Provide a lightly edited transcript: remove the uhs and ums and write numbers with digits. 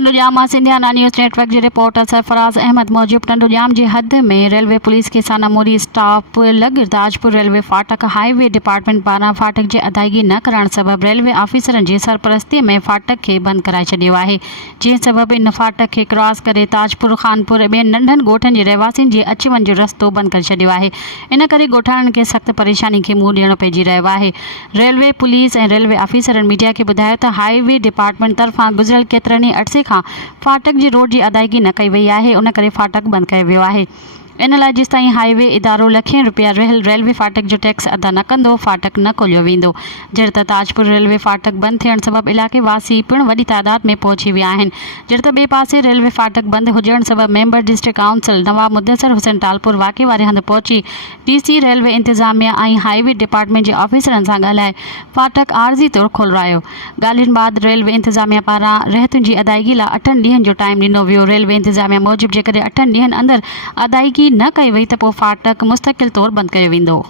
टंडुजाम सिंधियाना news network के रिपोर्टर सरफराज अहमद मूजिब टंडुजाम की हद में रेलवे पुलिस के साना मोरी स्टाफ लग ताजपुर रेलवे फाटक हाईवे डिपार्टमेंट पारां फाटक की अदायगी न करण सबब रेलवे ऑफिसरन की सरपरस्ती में फाटक के बंद कराए छडियो है। जंहिं सबब इन फाटक के क्रॉस करे ताजपुर खानपुर ॿियनि नंढनि ॻोठनि के रहवासियुनि जे अच वञ जो रस्तो बंद कर छडियो है। इन करे ॻोठाणनि के सख्त परेशानी के मुंहुं ॾियणो पइजी रहियो आहे। रेलवे पुलिस और रेलवे ऑफिसरन मीडिया के बुधायो त हाईवे डिपार्टमेंट तरफां गुज़िरियल केतिरनि ई अरसे खां फाटक जी रोड की अदायगी न कई वई है। उन करे फाटक बंद कयो वियो आहे। इन लाइ जेसि ताईं हाईवे इदारो लखें रुपया रेलवे फाटक जो टैक्स अदा न कंदो फाटक न खोलियो वेंदो। जहिड़े त ताजपुर रेलवे फाटक बंद थियण सबब इलाके वासी पिण वॾी तादाद में पहुची विया आहिनि। जहिड़े त ॿिए पासे रेलवे फाटक बंद हुजण सबब मेंबर डिस्ट्रिक्ट काउंसिल नवाब मुदसर हुसैन टालपुर वाक़े वारे हंधि पहुची डीसी रेलवे इंतजामिया ऐं हाईवे डिपार्टमेंट के ऑफिसरन सां ॻाल्हाए फाटक आर्जी तौर खोलरायो। ॻाल्हियुनि बाद रेलवे इंतजामिया पारां रहतुनि की अदायगी लाइ 8 ॾींहंनि जो टाइम ॾिनो वियो। रेलवे इंतजामिया मूजिब जेकॾहिं 8 ॾींहंनि अंदरि अदायगी न कई वई त पोइ फाटक मुस्तक़िल तौर बंद कयो वेंदो।